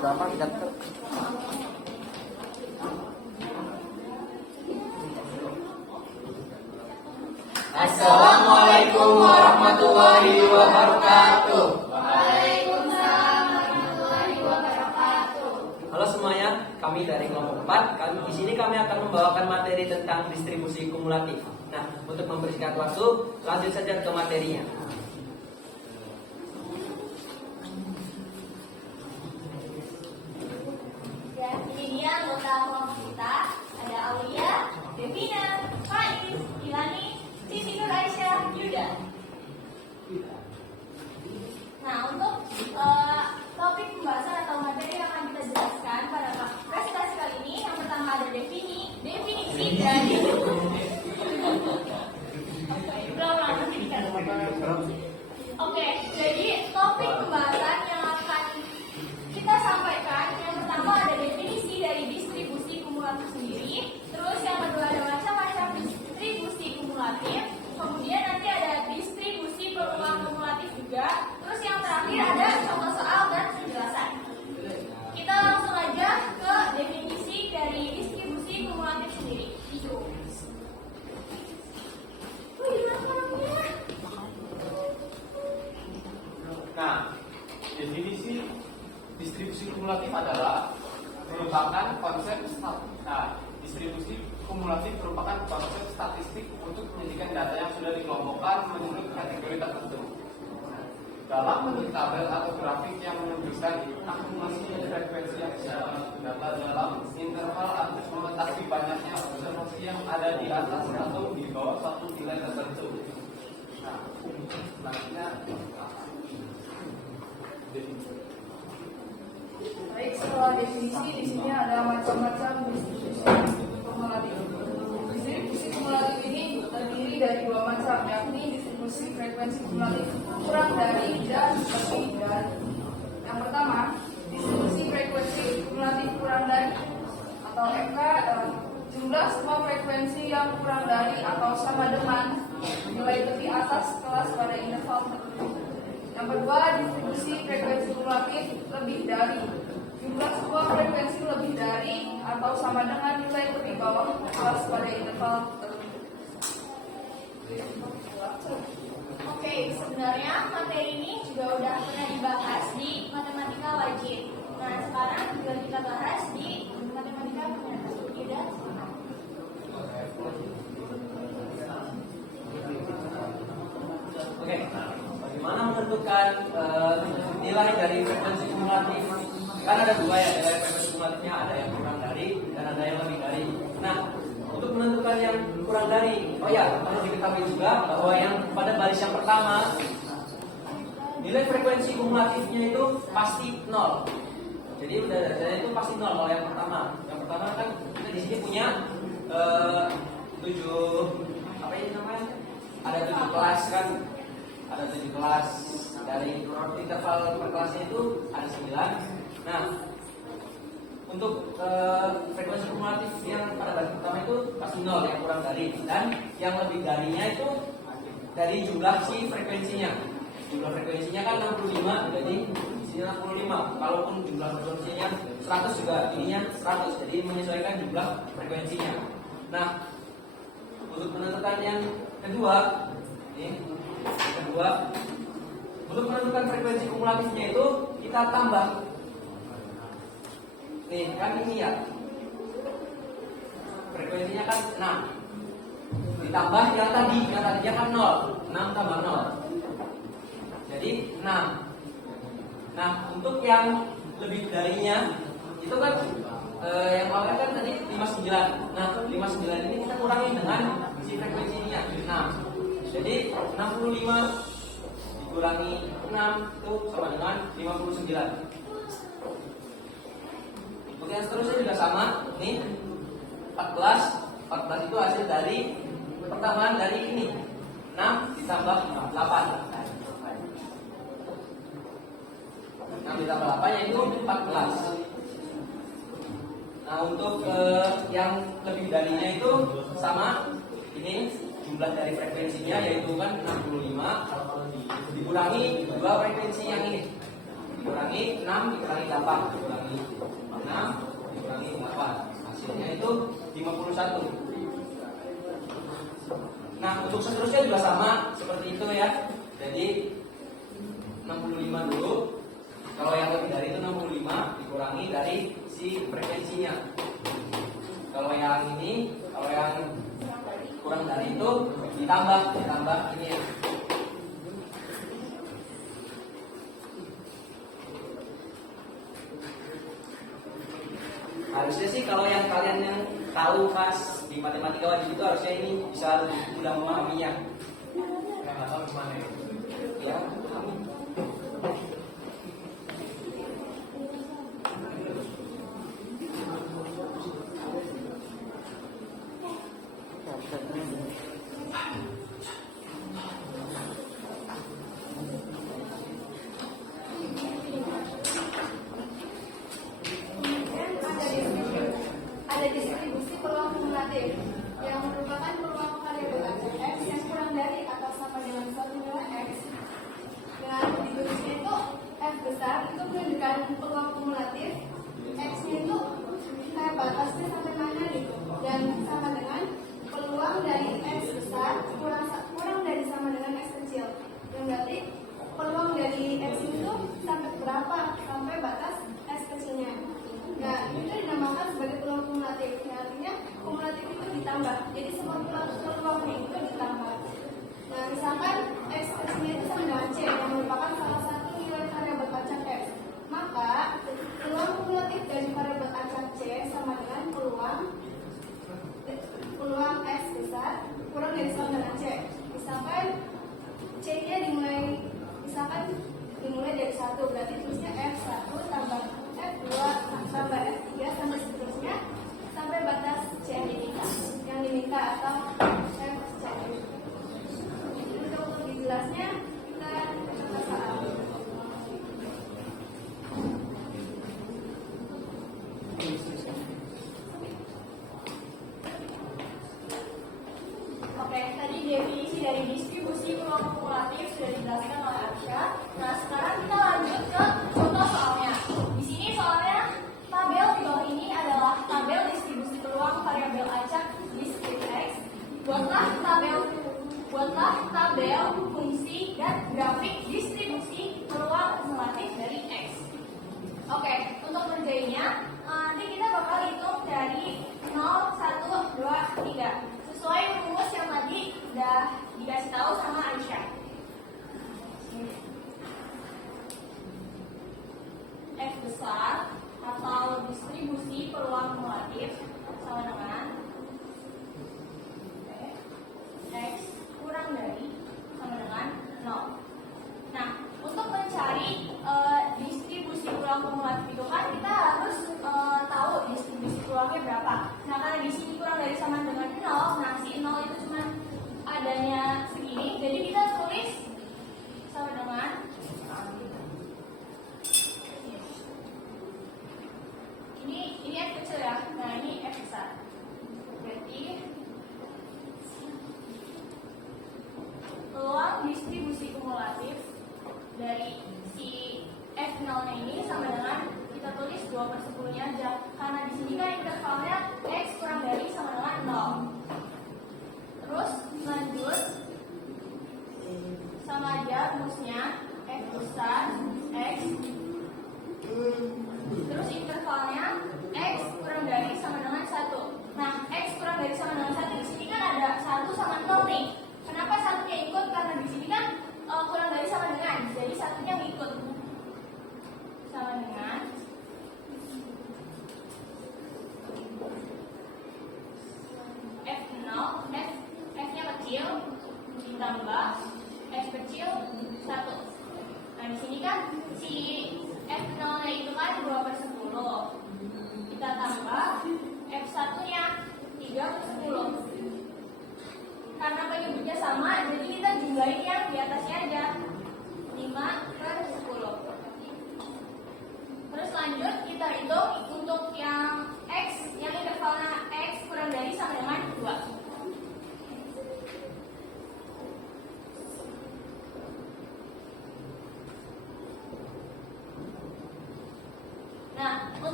gampang dicatat. Assalamualaikum warahmatullahi wabarakatuh. Waalaikumsalam warahmatullahi wabarakatuh. Halo semuanya, kami dari kelompok 4. Di sini kami akan membawakan materi tentang distribusi kumulatif. Nah, untuk mempersingkat waktu, lanjut saja ke materinya. Dan ini dia anggota kelompok kita. Ada Aulia, Devina, Faiz, Ilani, Siti Nur Aisyah, Yuda. Nah, untuk topik pembahasan atau materi yang akan kita jelaskan pada presentasi kali ini, yang pertama ada definisi dari Oke, jadi topik pembahasan yang akan kita sampaikan, yang pertama ada definisi dari distribusi kumulatif sendiri, terus yang kedua ada macam-macam distribusi kumulatif, kemudian nanti ada distribusi peluang kumulatif juga, terus yang terakhir ada contoh soal dan penjelasan. Kita langsung aja ke definisi dari distribusi kumulatif sendiri. Nah, definisi distribusi kumulatif adalah merupakan konsep distribusi kumulatif merupakan konsep statistik untuk menjadikan data yang sudah dikelompokkan menurut kategori tertentu. Dalam bentuk tabel atau grafik yang menunjukkan akumulasi frekuensi yang data dalam interval atau memetakan banyaknya observasi yang ada di atas atau di bawah satu nilai tertentu. Nah, selanjutnya Baik, setelah definisi di sini ada macam-macam distribusi kumulatif. Distribusi kumulatif ini terdiri dari dua macam, yakni distribusi frekuensi kumulatif kurang dari dan lebih dari. Yang pertama, distribusi frekuensi kumulatif kurang dari atau FK jumlah semua frekuensi yang kurang dari atau sama dengan nilai lebih atas kelas pada interval tertentu. Yang kedua, distribusi frekuensi kumulatif lebih dari jumlah sebuah frekuensi lebih dari atau sama dengan nilai lebih bawah kelas pada interval tertentu. Oke, sebenarnya materi ini juga udah pernah dibahas di matematika wajib. Nah, sekarang juga kita bahas di matematika komunitas. Yuda. Oke, bagaimana menentukan nilai dari frekuensi kumulatif? Kan ada dua ya, nilai frekuensi kumulatifnya, ada yang kurang dari dan ada yang lebih dari. Nah, untuk menentukan yang kurang dari, perlu diketahui juga bahwa yang pada baris yang pertama nilai frekuensi kumulatifnya itu pasti 0. Jadi udah datanya itu pasti 0 kalau yang pertama. Yang pertama kan kita di sini punya 7 apa ini namanya? Ada 7 kelas kan? Ada 7 kelas, dari interval per kelasnya itu ada 9. Nah, untuk frekuensi kumulatif yang pada baris pertama itu pasti 0, yang kurang dari, dan yang lebih darinya itu dari jumlah si frekuensinya. Jumlah frekuensinya kan 65, jadi di sini 65. Kalaupun jumlah frekuensinya 100 juga ininya 100, jadi menyesuaikan jumlah frekuensinya. Nah, untuk menentukan yang kedua, untuk menentukan frekuensi kumulatifnya itu kita tambah. Nih, kan ini ya. Frekuensinya kan 6. Ditambah yang tadinya kan 0. 6 tambah 0. Jadi 6. Nah, untuk yang lebih darinya itu kan yang awalnya kan tadi 59. Nah, 59 ini kita kurangi dengan si frekuensinya 6. Jadi 65 dikurangi 6 itu sama dengan 59. Oke, yang seterusnya juga sama. Nih 14 itu hasil dari pertambahan dari ini 6 ditambah 8. 6 ditambah 8 yaitu 14. Nah, untuk yang lebih darinya itu sama. Ini jumlah dari frekuensinya yaitu kan 65 dikurangi dua frekuensi yang ini, dikurangi 6 dikurangi 8 dikurangi dikurangi 6 dikurangi 8. Hasilnya itu 51. Nah, untuk seterusnya juga sama seperti itu ya. Jadi 65 dulu. Kalau yang lebih dari itu 65 dikurangi dari si frekuensinya. Kalau yang kurang dari itu ditambah ini ya. Harusnya sih kalau yang kalian yang tahu pas di matematika wajib itu harusnya ini bisa mudah memahaminya. Yang nggak tahu gimana ya? Ya, pahami. Ada distribusi peluang kumulatif yang merupakan peluang variabel acak X yang kurang dari atau sama dengan 1 nilai X. Dengan ditulisnya itu F besar itu menunjukkan peluang kumulatif, X-nya itu kayak batasnya sampai mana gitu, dan sama dengan peluang dari X besar kurang dari sama dengan X kecil. Yang berarti peluang dari X itu sampai berapa sampai batas X kecilnya. Nah, itu dinamakan sebagai peluang kumulatif. Yang artinya kumulatif itu ditambah. Jadi semua peluangnya itu ditambah. Nah, misalkan X kecilnya itu sama dengan C yang merupakan salah satu nilai variabel acak X. Maka peluang kumulatif dari variabel acak C sama dengan peluang X besar kurang dari sama dengan C. C-nya dimulai dari 1, berarti tulisnya F1 tambah F2 tambah F3 sampai seterusnya sampai batas C yang diminta atau FC. Untuk lebih jelasnya kita coba soal. Oke, tadi definisi dari distribusi peluang kumulatif sudah dijelaskan oleh Arsya. Nah, sekarang kita lanjut ke contoh soalnya. Di sini soalnya tabel di bawah ini adalah tabel distribusi peluang variabel acak diskrit X. Buatlah tabel fungsi dan grafik distribusi peluang kumulatif dari X. Oke, untuk ngerjainnya nanti kita bakal hitung dari 0, 1, 2, 3 sesuai rumus yang tadi udah dikasih tahu sama Aisyah. F besar atau distribusi peluang kumulatif sama dengan X kurang dari sama dengan 0. Nah, untuk mencari distribusi peluang kumulatif itu kan kita harus tahu distribusi peluangnya berapa. Nah, karena di sini kurang dari sama dengan 0, nah si 0 itu cuma adanya segini, jadi kita tulis sama dengan ini F kecil ya. Nah, ini F besar. Berarti peluang distribusi kumulatif dari si F0-nya ini sama dengan kita tulis 2/10-nya aja. Karena di sini kan intervalnya X kurang dari sama dengan 0. Terus lanjut sama aja rumusnya F besar X. Terus intervalnya X kurang dari sama dengan 1. Nah, X kurang dari sama dengan 1 di sini kan ada 1 sama 0 nih. Kenapa satunya ikut? Karena di sini kan kurang dari sama dengan, jadi satunya ngikut sama dengan F0, F-nya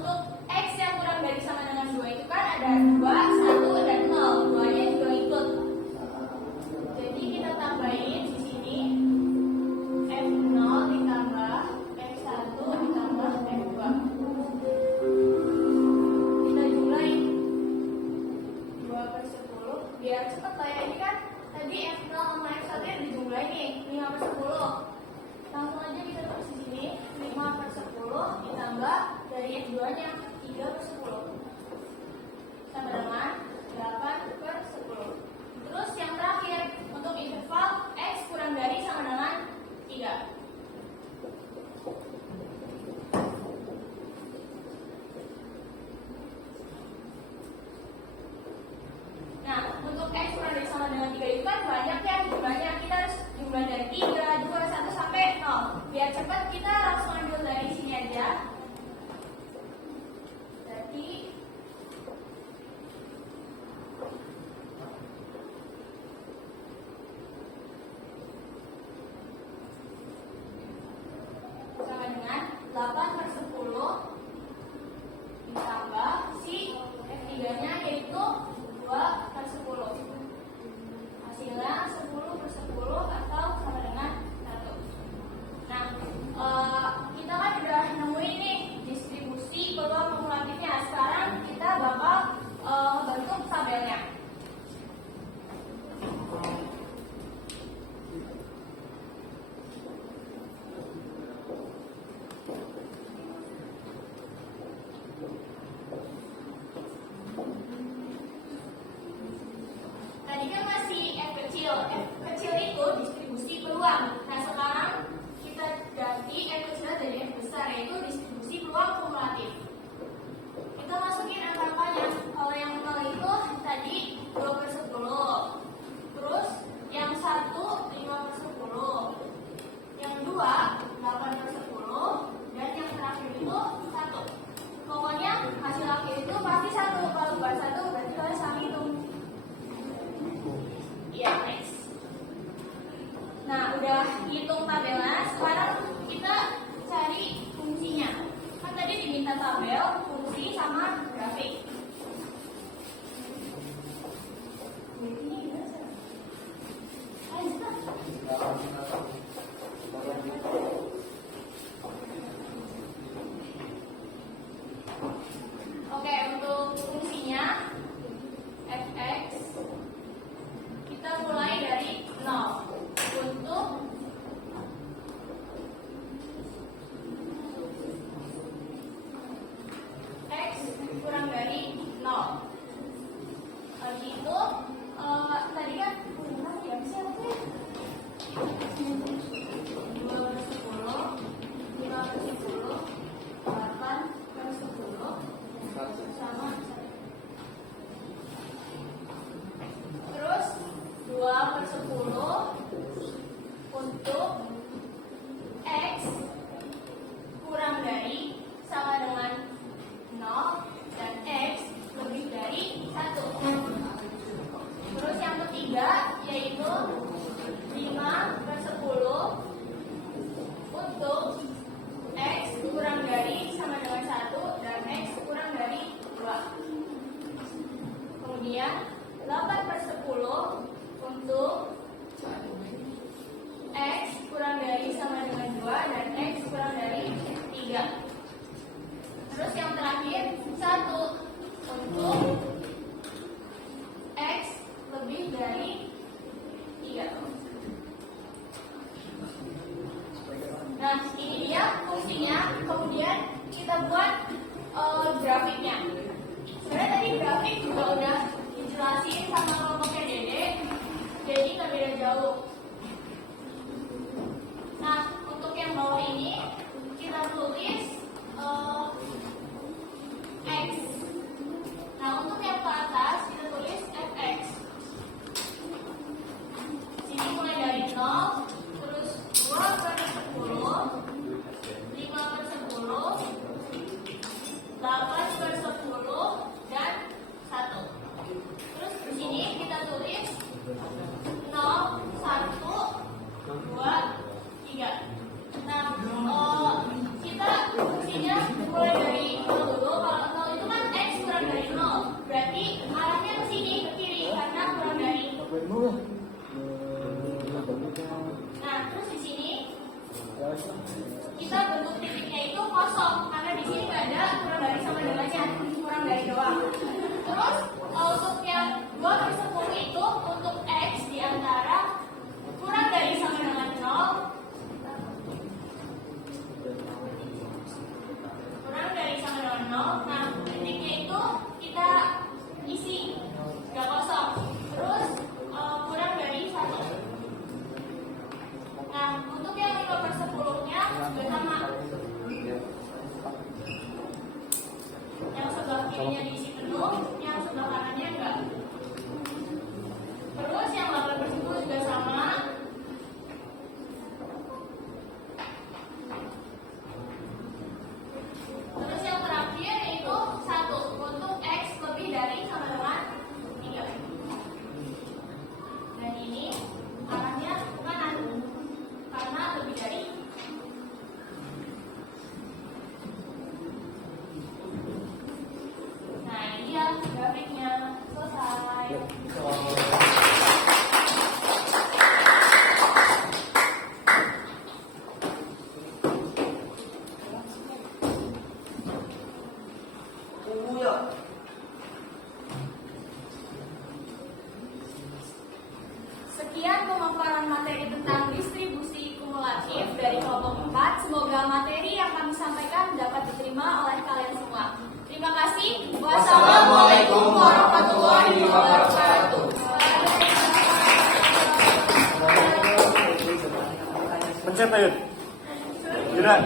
untuk X yang kurang dari sama dengan 2 itu kan ada 2, 1, dan 0. 2-nya juga ikut. Jadi kita tambahin di sini F0 ditambah F1 ditambah F2. Kita jumlahin 2/10 biar cepet lah ya. Ini kan tadi F0 sama F1 yang dijumlahin nih 5/10. Langsung aja kita tulis di sini 5/10 ditambah dari F2-nya 3/10 sama dengan 8/10. Terus yang terakhir untuk interval X kurang dari sama dengan 3. Nah, untuk X kurang dari sama dengan 3 itu kan banyak ya jumlahnya. Kita harus jumlah dari 3, 2, 1 sampai 0. Biar cepat kita langsung ambil dari sini aja. Jadi sama dengan 8/10 ditambah si F3-nya yaitu 2/10. Hasilnya 10/10 atau sama dengan 1. Nah, kita kan udah nemuin nih distribusi peluang kumulatifnya. Sekarang kita bakal bentuk tabelnya. Tadi kan masih F kecil. F kecil itu distribusi peluang. Nah, sekarang kita ganti F kecil jadi F besar, yaitu distribusi peluang kumulatif. Kita masukin angka-angkanya. Kalau yang 0 itu tadi 2/10. Terus yang 1 5/10. Yang 2 8/10. Dan yang terakhir itu 1. Pokoknya hasil akhir itu pasti 1. Kalau bukan 1 berarti kalian salah hitung. Ya, next. Nah, udah hitung tabelnya. Sekarang kita cari fungsinya. Kan tadi diminta tabel, fungsi, sama grafik. Ini gimana sih? Ayo, cepat. Oke, untuk fungsinya fx kita mulai dari 0 untuk X kurang dari 0. Lagi itu tadi kan ya siapa? 2/10, 5/10, 8/10 sama 1. Terus 2/10 untuk X kurang dari sama dengan 0 dan X lebih dari 1. Terus yang ketiga yaitu 5/10 untuk X kurang dari sama dengan 1 dan X kurang dari 2. Kemudian 8/10 untuk X kurang dari sama dengan 2 dan X kurang dari 3. Terus yang terakhir 1 untuk X lebih dari 3. Nah, ini dia fungsinya. Kemudian kita buat grafiknya. Sebenarnya tadi grafik juga udah dijelasin sama kelompoknya Dede, jadi nggak beda jauh. Nah, untuk yang bawah ini kita tulis X. Nah, untuk yang ke atas kita tulis fx. Sini mulai dari 0, terus 2/10, 5/10, 8/10, dan 1. Terus di sini kita tulis 0, 1, 2, 3. Nah, kita fungsinya kirinya diisi penuh, yang sebelah kanannya enggak. Terus yang 8/10 juga sama. Terus yang terakhir yaitu 1 untuk X lebih dari sama dengan 3. Dan ini arahnya ke kanan karena lebih dari. Nah ini dia grafiknya selesai. Sekian pemaparan materi tentang distribusi kumulatif dari kelompok 4. Semoga materi yang kami sampaikan dapat diterima oleh kalian semua. Terima kasih. Wassalamualaikum warahmatullahi wabarakatuh. Pencet ayo. Yudan.